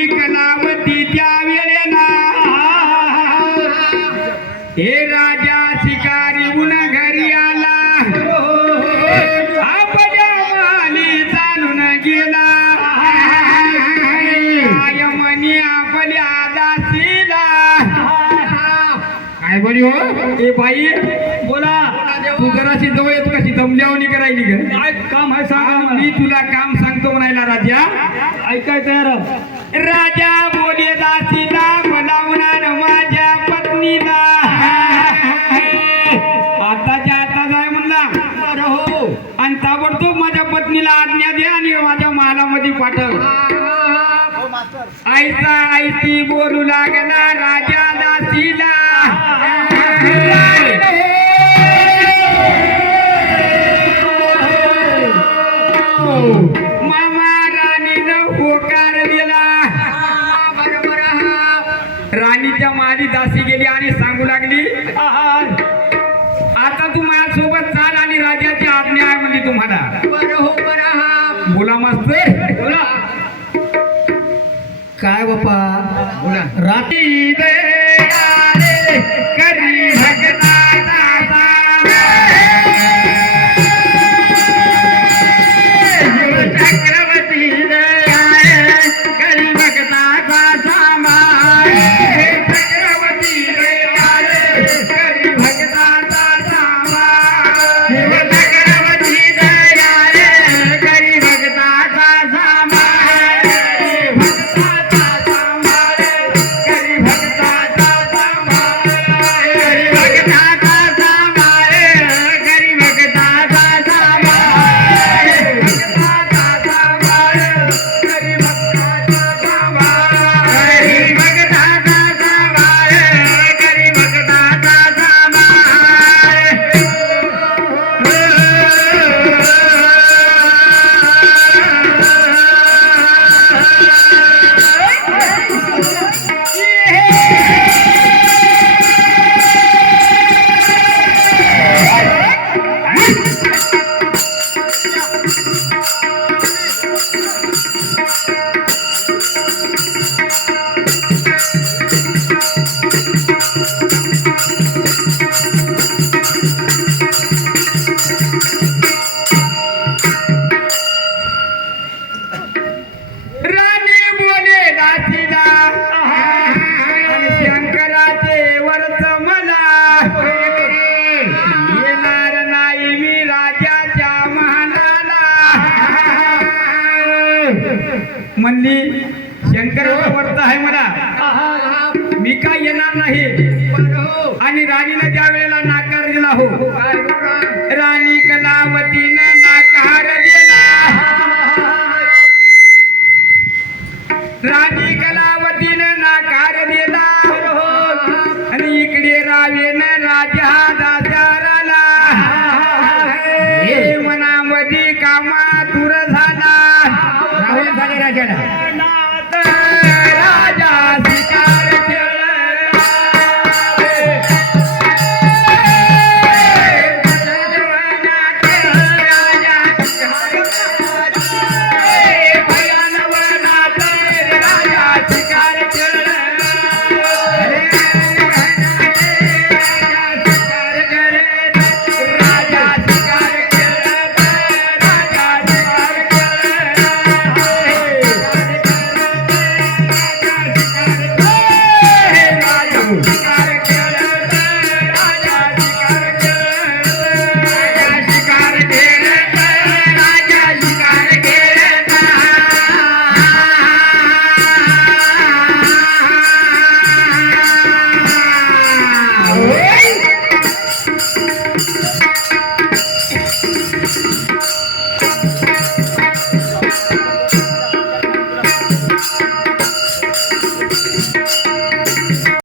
राणी कलावती त्या वेळेला हे राजा शिकारी उन घरी आला आपल्या माली चालून गेला आयमनी आपल्या दासीला काय बोली हो ए बाई बोला तू जराशी जवळ येत कशी दमल्यावणी करायली ग काय काम आहे सांगा मी तुला काम सांगतो म्हणायला राजा ऐकाय तयार राजा बोले दासीला बोलावणार माझ्या पत्नीला आताच्या आता जाय म्हणला बरं हो आणि ताबडतोब माझ्या पत्नीला आज्ञा दे आणि माझ्या महालामध्ये पाठव आईचा आईची बोलू लागला राजा दासीला मामा राणीनं होकार दिला बरोबर राणीच्या माली दासी गेली आणि सांगू लागली आता तू माझ्यासोबत चाल आणि राजाची आज्ञा आहे म्हणजे तुम्हाला बरं बोला मास्तर बोला काय बापा बोला राती करी भगता म्हणली शंकर वर्त आहे मला मी काय येणार नाही आणि राणीने त्या वेळेला नाकार दिला हो राणी कलावतीनं नाकार दिला राणी कलावतीनं नाकार